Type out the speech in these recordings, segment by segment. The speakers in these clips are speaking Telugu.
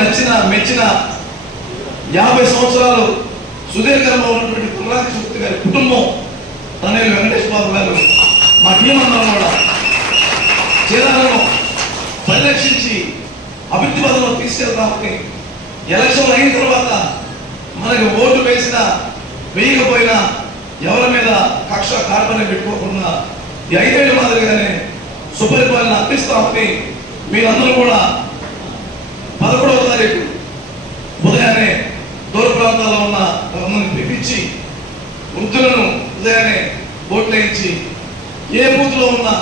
నచ్చిన మెచ్చిన 50 సంవత్సరాలు సుదీర్ఘంగా ఉన్నటువంటి పుల్లాకృష్ణ గారి కుటుంబం, తనేలు వెంకటేష్ బాబు గారు, మా టీం అందరం కూడా చీరాలను పరిరక్షించి అభివృద్ధి పదంలో తీసుకెళ్తామని ఎలక్షన్ అయిన తర్వాత మనకు ఓటు వేసినా వేయకపోయినా ఎవరి మీద కక్ష కార్పణ్యం పెట్టుకోకుండా ఈ 5 ఏళ్ల మాదిరిగానే సుపరిపాలన అర్పిస్తామని మీరందరూ కూడా 11వ తారీఖు ఉదయాన్నే దూర ప్రాంతాల్లో ఉన్న అందరిని పిలిపించి వృద్ధులను ఉదయాన్నే ఓట్లేయించి ఏ బూత్లో ఉన్నా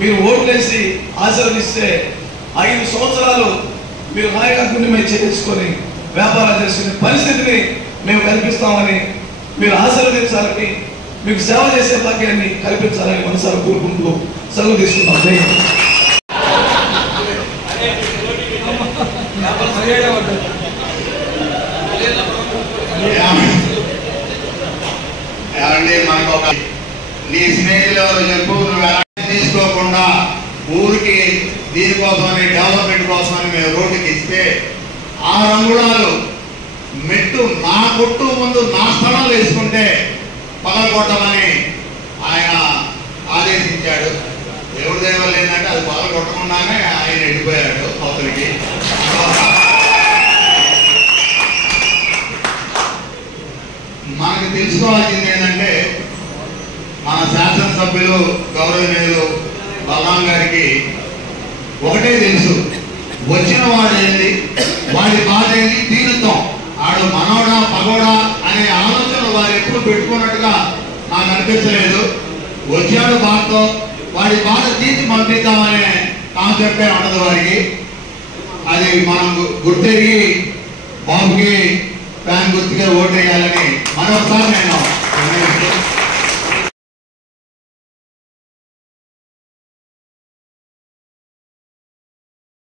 మీరు ఓట్లేసి ఆశీర్వదిస్తే 5 సంవత్సరాలు మీరు నాయకత్వాన్ని చేయించుకొని వ్యాపారం చేసుకునే పరిస్థితిని మేము కల్పిస్తామని, మీరు ఆశీర్వదించాలని, మీకు సేవ చేసే భాగ్యాన్ని కల్పించాలని మనసారా కోరుకుంటూ సెలవు తీసుకుంటాం. నీ స్నేహితులు ఎవరు చెప్పు, నువ్వు తీసుకోకుండా ఊరికి దీనికోసమని డెవలప్మెంట్ కోసమని మేము రోడ్డుకి ఇస్తే 6 అంగుళాలు మెట్టు నా కొట్టు ముందు నా స్థలంలో వేసుకుంటే పగలగొట్టమని ఆయన ఆదేశించాడు. దేవుడి దైవం ఏంటంటే అది పగలగొట్టకుండానే ఆయన వెళ్ళిపోయాడు అవతలికి. మనకు తెలుసుకోవాల్సింది ఏంటంటే మన శాసనసభ్యులు గౌరవనీయులు బలరాం గారికి ఒకటే తెలుసు, వచ్చిన వాడు ఏంది, వాడి బాధ ఏంది తీరుతాం, ఆడు మనోడా పగోడా అనే ఆలోచనలు వారు ఎప్పుడు పెట్టుకున్నట్టుగా నాకు అనిపించలేదు. వచ్చాడు బాధతో వాడి బాధ తీర్చి పంపిద్దామనే కాన్సెప్టే ఉండదు వారికి. అది మనం గుర్తెరిగి బాబుకి ఫ్యాన్ గుర్తుగా ఓటు వేయాలని మరొకసారి నేను